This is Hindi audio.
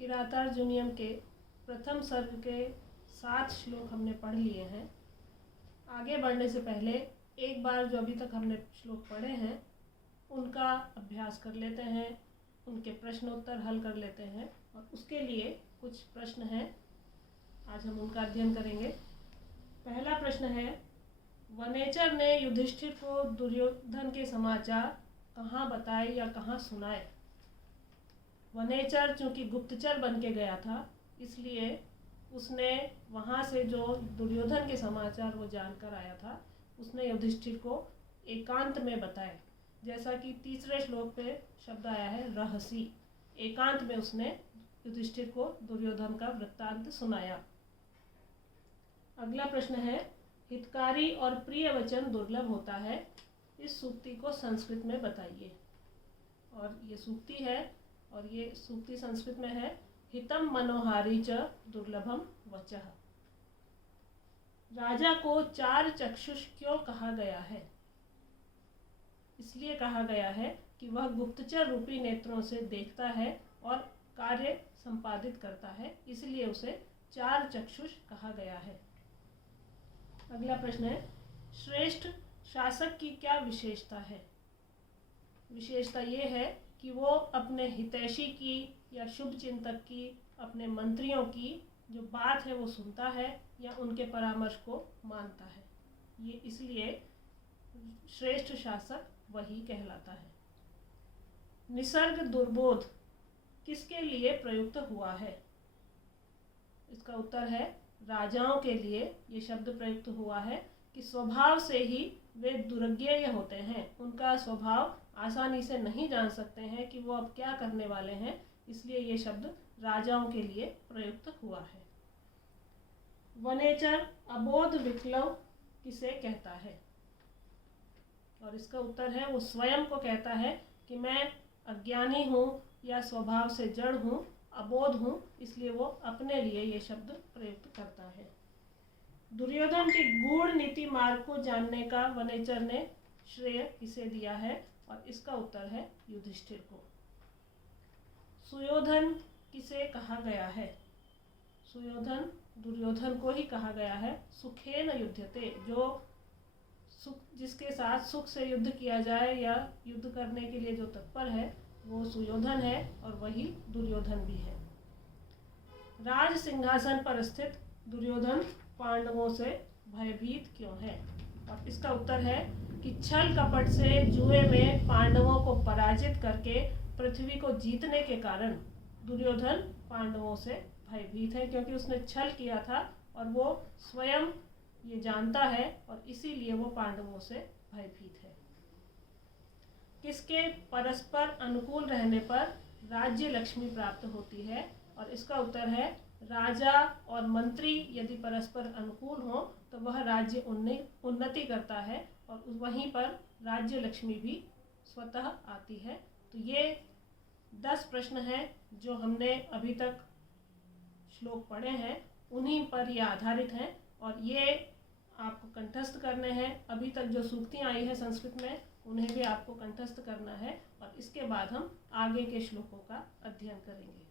किरातार्जुनीयम के प्रथम सर्ग के 7 श्लोक हमने पढ़ लिए हैं। आगे बढ़ने से पहले एक बार जो अभी तक हमने श्लोक पढ़े हैं उनका अभ्यास कर लेते हैं, उनके प्रश्नोत्तर हल कर लेते हैं और उसके लिए कुछ प्रश्न हैं, आज हम उनका अध्ययन करेंगे। पहला प्रश्न है, वनेचर ने युधिष्ठिर को दुर्योधन के समाचार कहाँ बताए या कहाँ सुनाए। वनेचर चूँकि गुप्तचर बन के गया था, इसलिए उसने वहाँ से जो दुर्योधन के समाचार वो जानकर आया था उसने युधिष्ठिर को एकांत में बताए। जैसा कि तीसरे श्लोक पे शब्द आया है रहसी, एकांत में उसने युधिष्ठिर को दुर्योधन का वृत्तांत सुनाया। अगला प्रश्न है, हितकारी और प्रिय वचन दुर्लभ होता है, इस सूक्ति को संस्कृत में बताइए। और ये सूक्ति है और ये सूक्ति संस्कृत में है, हितम मनोहारी च दुर्लभम वचः। राजा को 4 चक्षुष क्यों कहा गया है? इसलिए कहा गया है कि वह गुप्तचर रूपी नेत्रों से देखता है और कार्य संपादित करता है, इसलिए उसे 4 चक्षुष कहा गया है। अगला प्रश्न है, श्रेष्ठ शासक की क्या विशेषता है? विशेषता ये है कि वो अपने हितैषी की या शुभ चिंतक की, अपने मंत्रियों की जो बात है वो सुनता है या उनके परामर्श को मानता है। ये इसलिए श्रेष्ठ शासक वही कहलाता है। निसर्ग दुर्बोध किसके लिए प्रयुक्त हुआ है? इसका उत्तर है, राजाओं के लिए ये शब्द प्रयुक्त हुआ है कि स्वभाव से ही वे दुर्ज्ञेय होते हैं। उनका स्वभाव आसानी से नहीं जान सकते हैं कि वो अब क्या करने वाले हैं, इसलिए ये शब्द राजाओं के लिए प्रयुक्त हुआ है। वनेचर अबोध विक्लव किसे कहता है? और इसका उत्तर है, वो स्वयं को कहता है कि मैं अज्ञानी हूँ या स्वभाव से जड़ हूँ, अबोध हूँ, इसलिए वो अपने लिए ये शब्द प्रयुक्त करता है। दुर्योधन के गूढ़ नीति मार्ग को जानने का वनेचर ने श्रेय किसे दिया है? और इसका उत्तर है युधिष्ठिर को। सुयोधन किसे कहा गया है? सुयोधन दुर्योधन को ही कहा गया है। सुखेन युध्यते, जो सुख जिसके साथ सुख से युद्ध किया जाए या युद्ध करने के लिए जो तत्पर है वो सुयोधन है और वही दुर्योधन भी है। राज सिंहासन पर स्थित दुर्योधन पांडवों से भयभीत क्यों है? और इसका उत्तर है कि छल कपट से जुए में पांडवों को पराजित करके पृथ्वी को जीतने के कारण दुर्योधन पांडवों से भयभीत है, क्योंकि उसने छल किया था और वो स्वयं ये जानता है और इसीलिए वो पांडवों से भयभीत है। किसके परस्पर अनुकूल रहने पर राज्य लक्ष्मी प्राप्त होती है? और इसका उत्तर है, राजा और मंत्री यदि परस्पर अनुकूल हो तो वह राज्य उन्नति करता है और वहीं पर राज्य लक्ष्मी भी स्वतः आती है। तो ये 10 प्रश्न हैं जो हमने अभी तक श्लोक पढ़े हैं, उन्हीं पर ये आधारित हैं और ये आपको कंठस्थ करने हैं। अभी तक जो सूक्तियाँ आई हैं संस्कृत में उन्हें भी आपको कंठस्थ करना है और इसके बाद हम आगे के श्लोकों का अध्ययन करेंगे।